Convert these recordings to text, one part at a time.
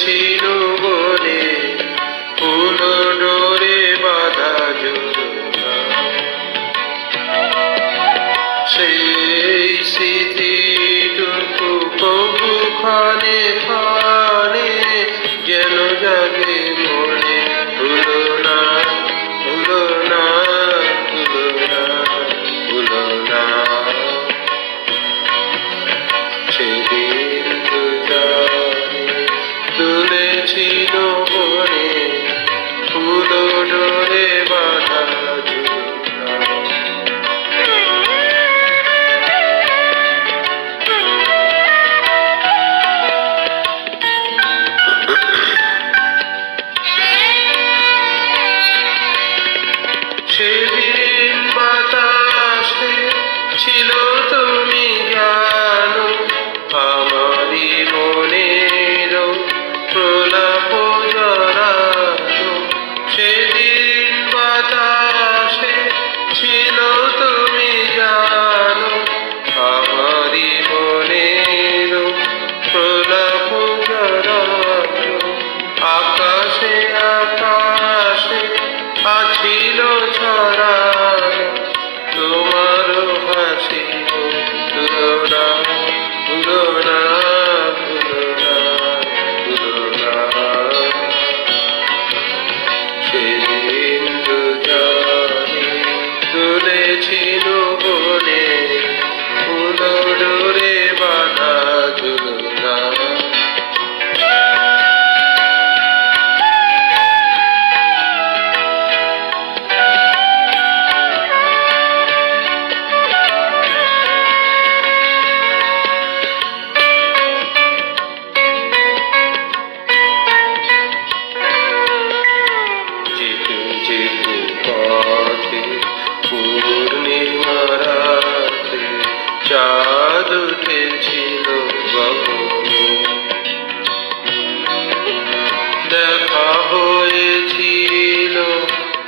ছিল বনে ফুল ডোরে বাঁধা ঝুলনা, সেই স্মৃতিটুকু কবু ক্ষণে ক্ষণে যেন জাগে মনে। ভুলো না, ভুলো না, ভুলো না, ভুলো না সেদিন দুজনে তুলেছিল বনে ফুল ডোরে বাঁধা ঝুলনা। সেদিন বাতাসে ছিল তুমি জানো, আমারই মনের প্রলাপ জড়ানো। সেদিন বাতাসে ছিল তুমি জানো, আমারই মনের প্রলাপ জড়ানো। আকাশে আকাশে আছিল ছড়ানো তোমার হাসি। ভুলো না, ভুলো না, ভুলো না, ভুলো না সেদিন দুজনে তুলেছিল বনে ফুল ডোরে বাঁধা ঝুলনা। পথে পূর্ণিমা রাতে চাঁদ উঠেছিল গগনে, দেখা হয়েছিল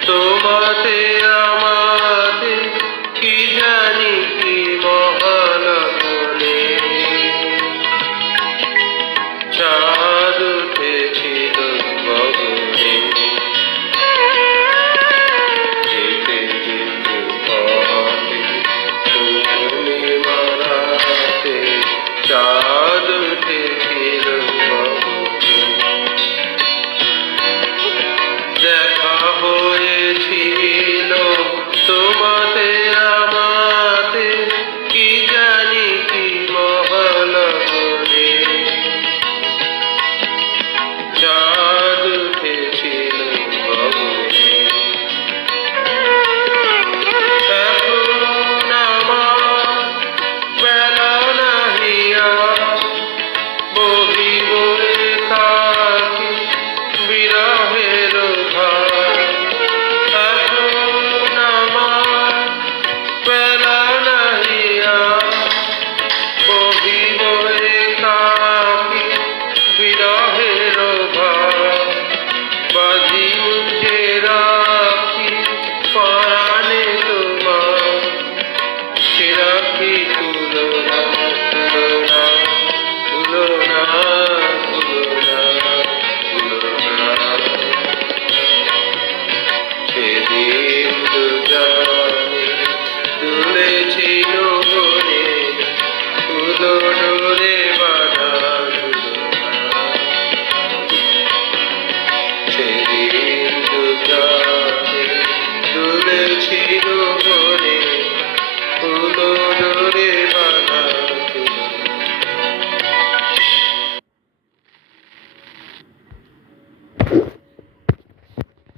তোমাতে আমাতে কি জানি কি মহালগনে। চাঁদ উঠেছিল গগনে, যেতে যেতে পথে পূর্ণিমা রাতে চাঁদ উঠেছিল গগনে। দেখা হয়েছিল তোমাতে আমাতে কি জানি কি মহালগনে। চাঁদ উঠেছিল গগনে। এখন আমার বেলা নাহিয়া বহিব একাকী বিরহের ভার। এখন আমার বেলা নাহিয়া বহিব একাকী বিরহের ভার। বাঁধি মুখে রাখি পরাণে তোমার, সে রাখি তুলো না, তুলো না, তুলো না, তুলো না, তুলো না সেদিন দুজনে তুলে